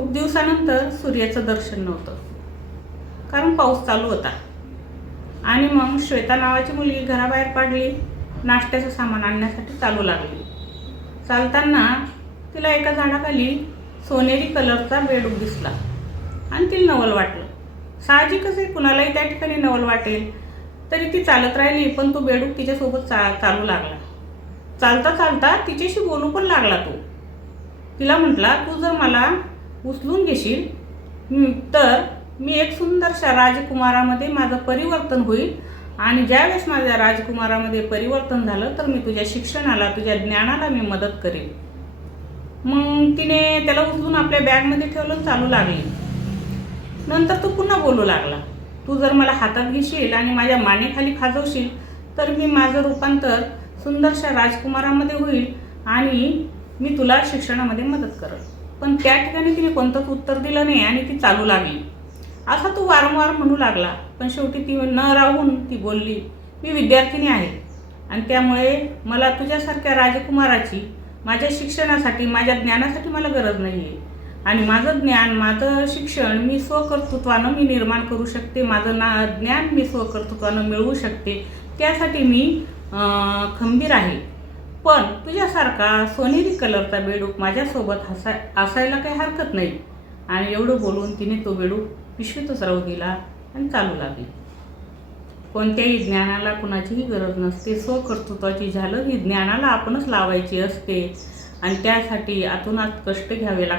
खूप दिवसानंतर सूर्याचं दर्शन नव्हतं. कारण पाऊस चालू होता. आणि मग श्वेता नावाची मुलगी घराबाहेर पडली नाश्त्याचं सामान आणण्यासाठी चालू लागली. चालताना तिला एका झाडाखाली सोनेरी कलरचा बेडूक दिसला. आणि तिला नवल वाटलं. साहजिकच आहे कुणालाही त्या ठिकाणी नवल वाटेल तरी ती चालत राहिली पण तो बेडूक तिच्यासोबत चा चालू लागला. चालता चालता तिच्याशी बोलू पण लागला तो. तिला म्हटला तू जर मला उचलून घेशील? तर मी एक सुंदरशा राजकुमारामध्ये माझं परिवर्तन होईल आणि ज्यावेळेस माझ्या राजकुमारामध्ये परिवर्तन झालं तर मी तुझ्या शिक्षणाला तुझ्या ज्ञानाला मी मदत करेन मग तिने त्याला उचलून आपल्या बॅगमध्ये ठेवलं चालू लागली. नंतर तो पुन्हा बोलू लागला. तू जर मला हातात घेशील आणि माझ्या मानेखाली खाजवशील तर मी माझं रूपांतर सुंदरशा राजकुमारामध्ये होईल आणि मी तुला शिक्षणामध्ये मदत करेन पण त्या ठिकाणी तिने कोणतंच उत्तर दिलं नाही आणि ती चालू लागली. असा तो वारंवार म्हणू लागला पण शेवटी ती न राहून ती बोलली मी विद्यार्थिनी आहे आणि त्यामुळे मला तुझ्यासारख्या राजकुमाराची माझ्या शिक्षणासाठी माझ्या ज्ञानासाठी मला गरज नाही आहे आणि माझं ज्ञान माझं शिक्षण मी स्वकर्तृत्वानं मी निर्माण करू शकते माझं ना ज्ञान मी स्वकर्तृत्वानं मिळवू शकते त्यासाठी मी खंबीर आहे. पण तुझ्यासारखा सोनेरी कलरचा बेडूक माझ्यासोबत हसा असायला काही हरकत नाही. आणि एवढं बोलून तिने तो बेडूक पिशवीतच राहू दिला आणि चालू लागली. कोणत्याही ज्ञानाला कुणाचीही गरज नसते. स्वकर्तृत्वाची झालं ही ज्ञानाला आपणच लावायची असते. आणि त्यासाठी आतून आत कष्ट घ्यावे लागतात.